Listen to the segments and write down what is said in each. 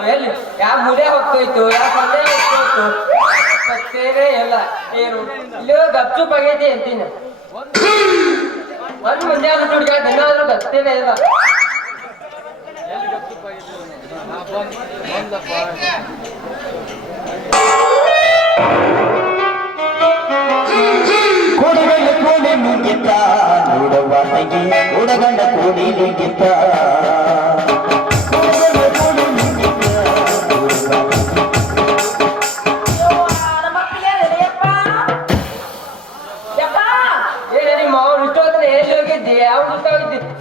ಹೋಯ್ತು ಯಾವ ಅಲ್ಲೇ ಹೋಗ್ತೋಯ್ತು ಮತ್ತೇನೇ ಇಲ್ಲ ಏನು? ಇಲ್ಲಿ ಗಪ್ಚುಪ್ ಆಗೈತಿ ಅಂತೀನಿ. ಒಂದ್ ಮುಂಜಾನೆ ದುಡ್ಡು ದಿನಾದ್ರೂ ಗತ್ತೇನೆ ಇಲ್ಲ ಕೊಡಗಂಡ ಕೋಡಿ ನೋಡುವ ಕೋಡಿ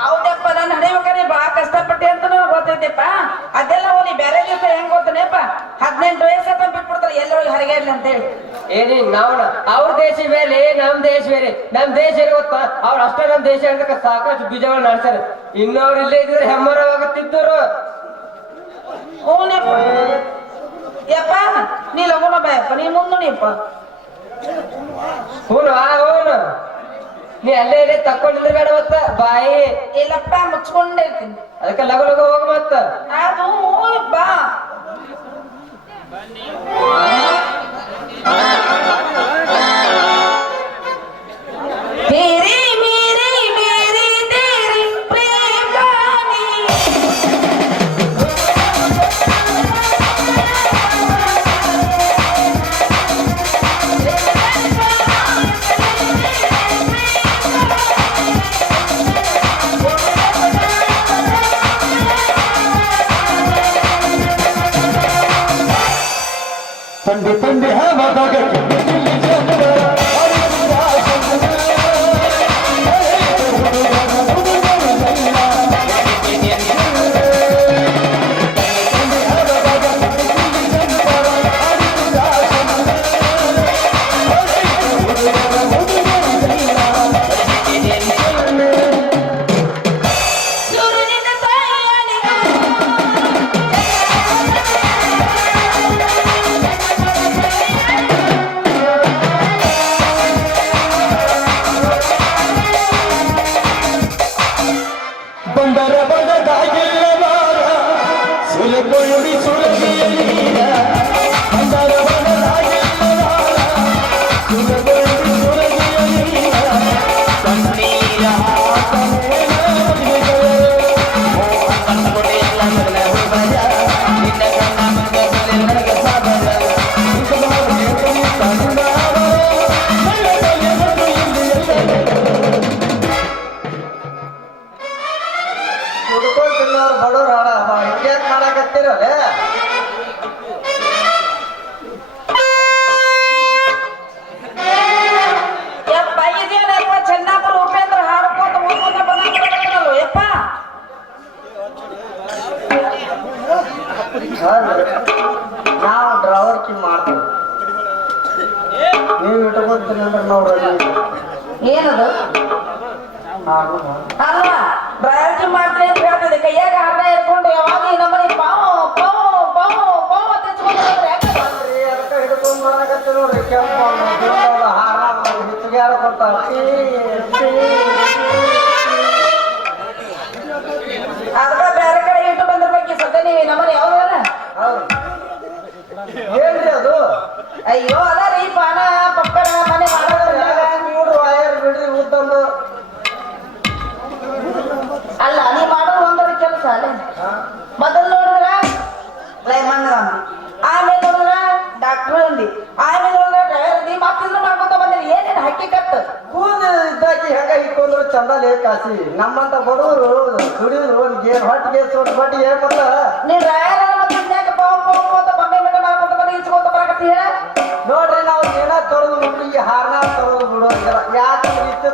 ಹೌದಪ್ಪ ನಾನು ಹಡಿಬೇಕಾರೆ ಬಾ ಕಷ್ಟಪಟ್ಟೆ ಅಂತ ಗೊತ್ತೈತಿಪ್ಪ. ಅದೆಲ್ಲ ಹೋಗಿ ಬೇರೆ ದಿವಸ ಹೆಂಗ್ ಗೊತ್ತನೇಪ್ಪ? ಹದಿನೆಂಟು ವಯಸ್ಸ ಬಿಟ್ಬಿಡ್ತಾರೆ ಎಲ್ಲಿ ಹೋಗಿ ಹರಿಗಾಡ್ಲಿ ಅಂತೇಳಿ. ಏನಿ ನಾವಣ ಅವ್ರ ದೇಶ ಬೇರೆ ನಮ್ ದೇಶ ಬೇರೆ. ನಮ್ ದೇಶ ಗೊತ್ತಾ? ಅವ್ರ ಅಷ್ಟೇ ನಮ್ ದೇಶ ಅಂತ ಸಾಕಷ್ಟು ಬೀಜಗಳು ನಡೆಸ್ಯಾರ ಇನ್ನವ್ರು ಇಲ್ಲೇ ಇದ್ರೆ ಹೆಮ್ಮರವಾಗುತ್ತಿದ್ದರು. ಹ್ಞೂನಪ್ಪ ಯಪ್ಪ ನೀ ಲಗುನ ಬಾಯಪ್ಪ ನೀ ಮುಂದೆ ನೀಪ್ಪ. ಹೂನು ಹೂನು. ನೀ ಅಲ್ಲೇ ಇಲ್ಲೇ ತಕ್ಕೊಂಡಿದ್ರೆ ಬೇಡ ಮತ್ತ. ಬಾಯಿ. ಇಲ್ಲಪ್ಪ ಮುಚ್ಕೊಂಡೇ ಇರ್ತೀನಿ. ಅದಕ್ಕೆ ಲಗು ಲಗು ಹೋಗ ಮತ್ತ. ಅದು ಹ್ಞೂನಪ್ಪ बता के Yo estoy en mi sola vida, andando. ಏನದು? ಅಲ್ಲ ಡ್ರೈವರ್ಜಿ ಮಾಡ್ತೀನಿ ಕೈಯಾಗ ಅರ್ಧ ಇಟ್ಕೊಂಡು ಯಾವಾಗ ಈ ಕಾಸಿ ನಮ್ಮಂತ ಬಡವರು ದುಡಿದ್ರು ಒಂದ್ ಏನ್ ಹೊಟ್ಟೆ ಗೇಸ್ ಹೊಟ್ಟೆ ಏನ್ ಮತ್ತ ನೀ ಡ್ರೈವರ್ ಮತ್ತೆ ಯಾಕೆ ಪಾವು ಪಾವು ಅಂತ ಮಾಡ್ಕೊತ ಬಂದು ಇಚ್ಕೊಂತ ಬರಕತ್ತಿ ಹೇಳ? ನೋಡ್ರಿ ನಾವು ಏನ ತರೋದು ಮಕ್ಕಳಿಗೆ ಹಾರನಾ ತರೋದು ಬಿಡೋದಿಲ್ಲ. ಯಾಕೆ ಇತ್ತ